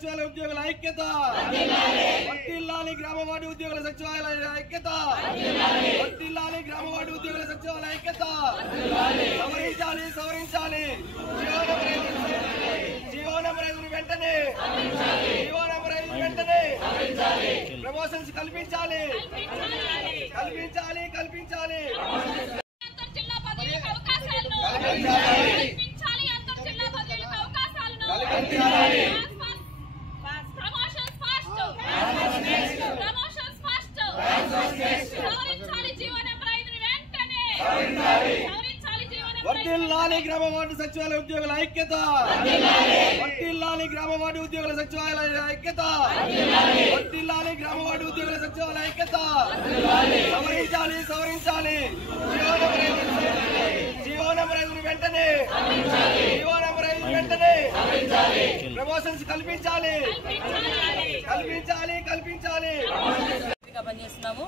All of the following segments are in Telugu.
సచివాలయ ఉద్యోగుల ఐక్యత, వర్ధిల్లాలి గ్రామ వార్డు ఉద్యోగుల సచివాలయ ఐక్యత, వర్ధిల్లాలి గ్రామ వార్డు ఉద్యోగుల సచివాలయ ఐక్యత. సవరించాలి సవరించాలి జీవో నెంబర్ 5 వెంటనే, జీవో నెంబర్ 5 వెంటనే ప్రమోషన్స్ కల్పించాలి కల్పించాలి కల్పించాలి. వర్ధిల్లాలి గ్రామ వార్డు సచివాలయ ఉద్యోగుల ఐక్యత, వర్ధిల్లాలి గ్రామ వార్డు ఉద్యోగుల సచివాలయ ఐక్యత, వర్ధిల్లాలి గ్రామ వార్డు ఉద్యోగుల సచివాలయ ఐక్యత. సవరించాలి సవరించాలి జీవో నెంబర్ 5 వెంటనే, జీవో నెంబర్ 5 వెంటనే ప్రమోషన్స్ కల్పించాలి కల్పించాలి కల్పించాలి. పనిచేస్తున్నాము.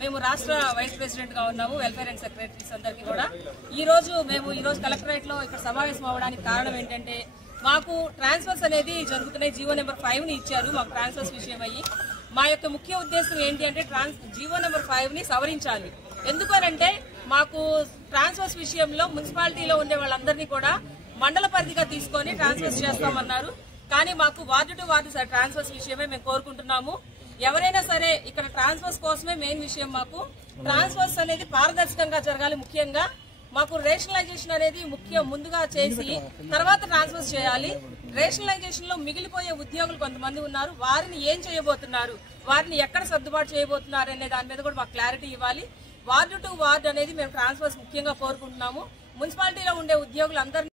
మేము రాష్ట్ర వైస్ ప్రెసిడెంట్ గా ఉన్నాము, వెల్ఫేర్ అండ్ సెక్రటరీస్ అందరికీ కూడా. ఈ రోజు కలెక్టరేట్ లో ఇక్కడ సమావేశం అవ్వడానికి కారణం ఏంటంటే, మాకు ట్రాన్స్ఫర్స్ అనేది జరుగుతున్నాయి. జీవో నెంబర్ 5 ని ఇచ్చారు మాకు ట్రాన్స్ఫర్స్ విషయం అయ్యి. మా యొక్క ముఖ్య ఉద్దేశం ఏంటి అంటే జీవో నెంబర్ 5 ని సవరించాలి. ఎందుకనంటే మాకు ట్రాన్స్ఫర్స్ విషయంలో మున్సిపాలిటీలో ఉండే వాళ్ళందరినీ కూడా మండల పరిధిగా తీసుకొని ట్రాన్స్ఫర్స్ చేస్తామన్నారు. కానీ మాకు వార్డు టు వార్డు ట్రాన్స్ఫర్స్ విషయమే మేము కోరుకుంటున్నాము. ఎవరైనా సరే ఇక్కడ ట్రాన్స్ఫర్స్ కోసమే మెయిన్ విషయం. మాకు ట్రాన్స్ఫర్స్ అనేది పారదర్శకంగా జరగాలి. ముఖ్యంగా మాకు రేషనలైజేషన్ అనేది ముందుగా చేసి తర్వాత ట్రాన్స్ఫర్స్ చేయాలి. రేషనలైజేషన్ లో మిగిలిపోయే ఉద్యోగులు కొంతమంది ఉన్నారు. వారిని ఏం చేయబోతున్నారు, వారిని ఎక్కడ సర్దుబాటు చేయబోతున్నారు అనే దాని మీద కూడా మాకు క్లారిటీ ఇవ్వాలి. వార్డు టు వార్డు అనేది మేము ట్రాన్స్ఫర్స్ ముఖ్యంగా కోరుకుంటున్నాము. మున్సిపాలిటీలో ఉండే ఉద్యోగులందరినీ